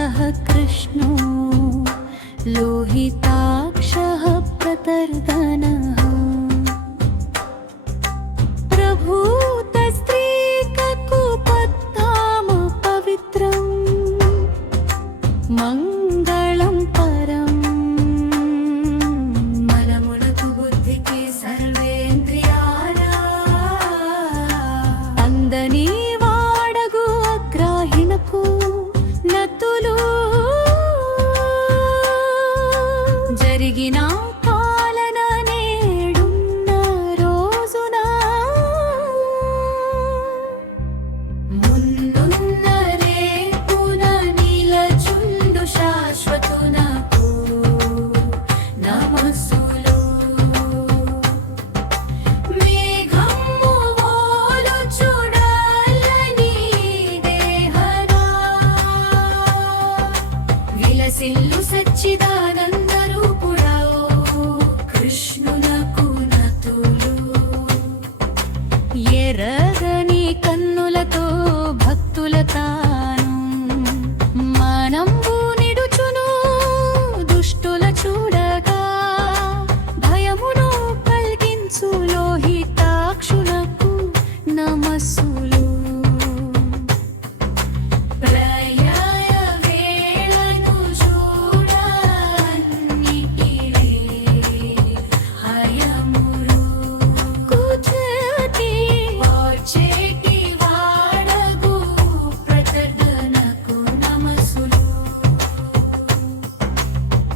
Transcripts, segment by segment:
कान्तः कृष्णो लोहिताक्षः प्रतर्दनः प्रभूतस्त्रीककुपद्धाम पवित्रम् मङ्गलं परम् मनमुनकु बुद्धिकी सर्वेन्द्रियाण अंदनी वाडगु अग्राहिणकु नतुलु జరిగిన పాలన నేడున్న రోజున ముందున్న రేపున నిలచుండు శాశ్వతునకు నమస్సులు మేఘము ఓలు చూడాలని దేహనా విలసిల్లు సచ్చిదానంద ఎర్రని కన్నులతో భక్తుల తాను మనంబు నిడుచును దుష్టుల చూడగా భయమును కలిగించు లోహితాక్షులకు నమస్సులు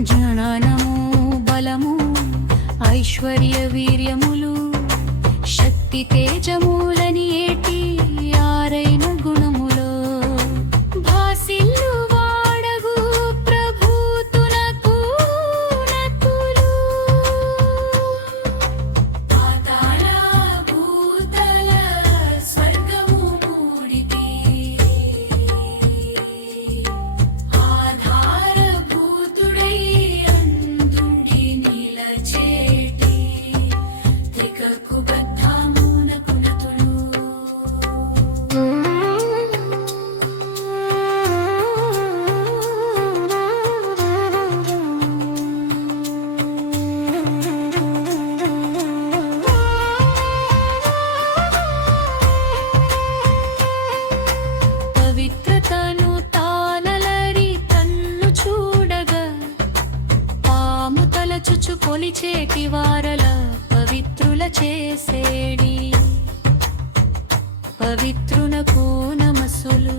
జ్ఞానము బలము ఐశ్వర్య వీర్యములు శక్తి తేజములని ఏటి ఆరైన గుణములో భాసిల్లు వాడగు ప్రభుతునకు నతులు పాతాళ భూతల స్వర్గము మూడికి చుచు కొలిచేటి వారల పవిత్రుల చేసేడి పవిత్రునకు నమస్సులు.